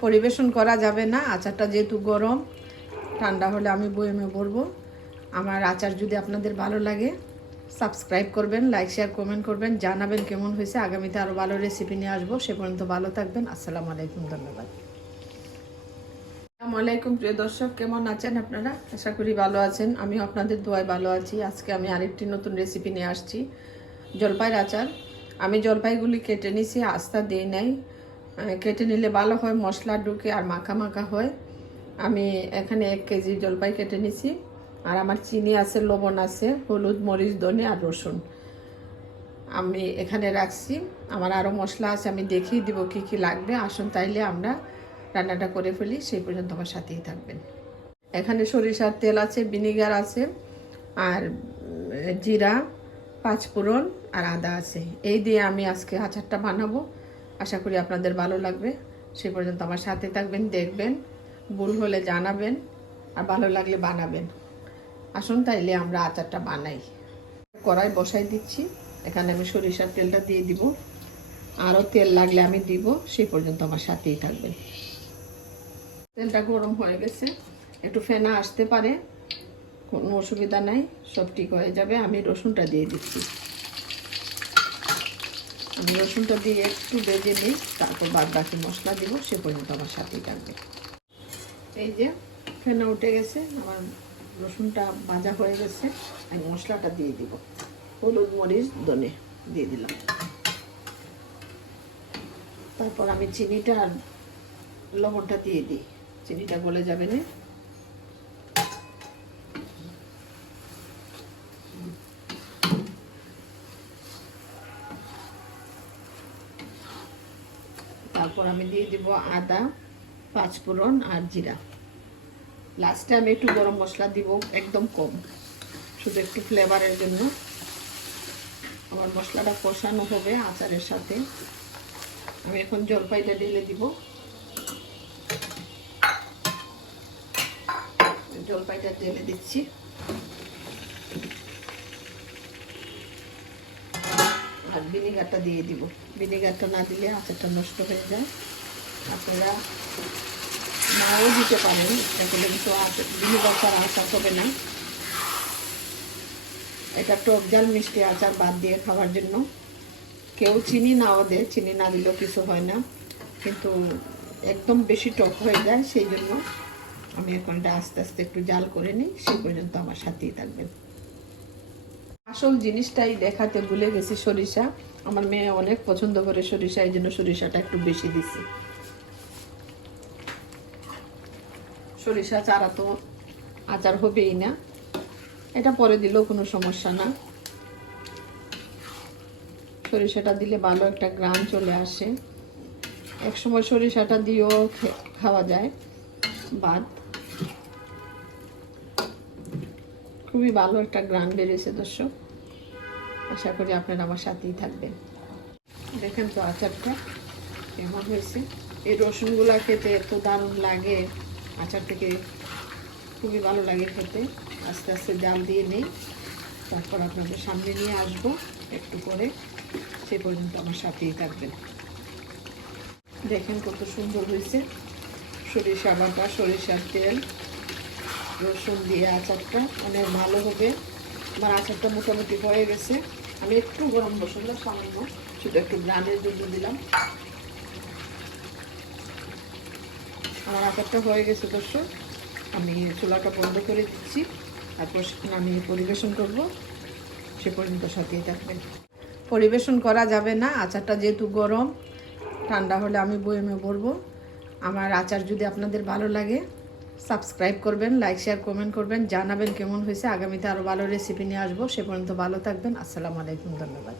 পরিবেশন করা যাবে না। আচারটা যেহেতু গরম ঠান্ডা হলে আমি বয়েমে ভরবো। আমার আচার যদি আপনাদের ভালো লাগে সাবস্ক্রাইব করবেন লাইক শেয়ার কমেন্ট করবেন জানাবেন কেমন হয়েছে। আগামীতে আরও ভালো রেসিপি নিয়ে আসব। সে পর্যন্ত ভালো থাকবেন। আসসালামু আলাইকুম ধন্যবাদ। আসসালামু আলাইকুম প্রিয় দর্শক কেমন আছেন আপনারা? আশা করি ভালো আছেন। আমি আপনাদের দোয়ায় ভালো আছি। আজকে আমি আরেকটি নতুন রেসিপি নিয়ে আসছি। জলপাইয়ের আচার। আমি জলপাইগুলি কেটে নিছি দিই নাই। আহ, কেটে নিলে ভালো হয়, মশলা ঢুকে আর মাখা মাখা হয়। আমি এখানে এক কেজি জলপাই কেটে নিছি। আর আমার চিনি আছে, লবণ আছে, হলুদ, মরিচ, ধনে আর রসুন। আমি এখানে রাখছি। আমার আরও মশলা আছে, আমি দেখিয়ে দিব কি কি লাগবে। আসুন তাইলে আমরা রান্নাটা করে ফেলি। সেই পর্যন্ত আমার সাথেই থাকবেন। এখানে সরিষার তেল আছে, ভিনিগার আছে, আর জিরা, পাঁচফোড়ন আর আদা আছে। এই দিয়ে আমি আজকে আচারটা বানাবো। আশা করি আপনাদের ভালো লাগবে। সে পর্যন্ত আমার সাথে থাকবেন, দেখবেন, ভুল হলে জানাবেন, আর ভালো লাগলে বানাবেন। আসুন তাইলে আমরা আচারটা বানাই। কড়াই বসাই দিচ্ছি। এখানে আমি সরিষার তেলটা দিয়ে দিব। আরও তেল লাগলে আমি দিব। সেই পর্যন্ত আমার সাথেই থাকবেন। তেলটা গরম হয়ে গেছে। একটু ফেনা আসতে পারে। কোনো অসুবিধা নাই। সব ঠিক হয়ে যাবে। আমি রসুনটা দিয়ে দিচ্ছি। আমি রসুনটা দিয়ে একটু বেজে নিই, তারপর বাদ বাকি মশলা দিব, সে পর্যন্ত আমার সাথেই থাকবে। এই যে, ফেনা উঠে গেছে, আমার রসুনটা ভাজা হয়ে গেছে, আমি মশলাটা দিয়ে দিব। হলুদ, মরিচ, ধনে দিয়ে দিলাম। তারপর আমি চিনিটা আর লবণটা দিয়ে দিই। চিনিটা গলে যাবে না। তারপর আমি দিয়ে দিব আদা, পাঁচফোড়ন আর জিরা। লাস্টে আমি একটু গরম মশলা দিব, একদম কম। শুধু একটু ফ্লেভারের জন্য। আমার মশলাটা কষানো হবে আচারের সাথে। আমি এখন জলপাইটা ঢেলে দিব। জলপাইটা ঢেলে দিচ্ছি। ভিনেগারটা দিয়ে দিব। ভিনেগারটা না দিলে আচারটা নষ্ট হয়ে যায়। আপনারা নাও দিতে পারেন। এগুলো কিন্তু ভিনেগার ছাড়া আচার হবে না। এটা টক জাল মিষ্টি আচার বাদ দিয়ে খাওয়ার জন্য। কেউ চিনি নাও দেয়। চিনি না দিলেও কিছু হয় না। কিন্তু একদম বেশি টক হয়ে যায়, সেই জন্য আমি এখন এটা আস্তে আস্তে একটু জাল করে নিই। সেই পর্যন্ত আমার সাথেই থাকবেন। আসল জিনিসটাই দেখাতে ভুলে গেছি সরিষা। আমার মেয়ে অনেক পছন্দ করে সরিষা, এই জন্য সরিষাটা একটু বেশি দিছি। সরিষা চারা তো আচার হবেই না। এটা পরে দিলেও কোনো সমস্যা না। সরিষাটা দিলে ভালো একটা গ্রাম চলে আসে। এক সময় সরিষাটা দিয়েও খাওয়া যায়, বাদ। খুবই ভালো একটা গ্রান বেরিয়েছে দর্শক। আশা করি আপনারা আমার সাথেই থাকবেন। দেখেন তো আচারটা কেমন হয়েছে। এই রসুনগুলা খেতে এত দারুণ লাগে। আচার থেকে খুবই ভালো লাগে খেতে। আস্তে আস্তে জাল দিয়ে নেই। তারপর আপনাদের সামনে নিয়ে আসব একটু করে সে পর্যন্ত আমার সাথেই থাকবেন। দেখেন কত সুন্দর হয়েছে। সরিষা বাটা, সরিষার তেল। রসুন দিয়ে আচারটা অনেক ভালো হবে। আমার আচারটা মোটামুটি হয়ে গেছে। আমি একটু গরম মশলা, সামান্য শুধু একটু গ্রানের জন্য দিলাম। আমার আচারটা হয়ে গেছে, দর্শক। আমি চুলাটা বন্ধ করে দিচ্ছি। তারপর আমি পরিবেশন করব। সে পর্যন্ত সাথেই থাকবেন। পরিবেশন করা যাবে না। আচারটা যেহেতু গরম, ঠান্ডা হলে আমি বয়েমে ভরবো। আমার আচার যদি আপনাদের ভালো লাগে সাবস্ক্রাইব করবেন লাইক শেয়ার কমেন্ট করবেন, জানাবেন কেমন হয়েছে। আগামীতে আরও ভালো রেসিপি নিয়ে আসব। সে পর্যন্ত ভালো থাকবেন। আসসালামু আলাইকুম, ধন্যবাদ।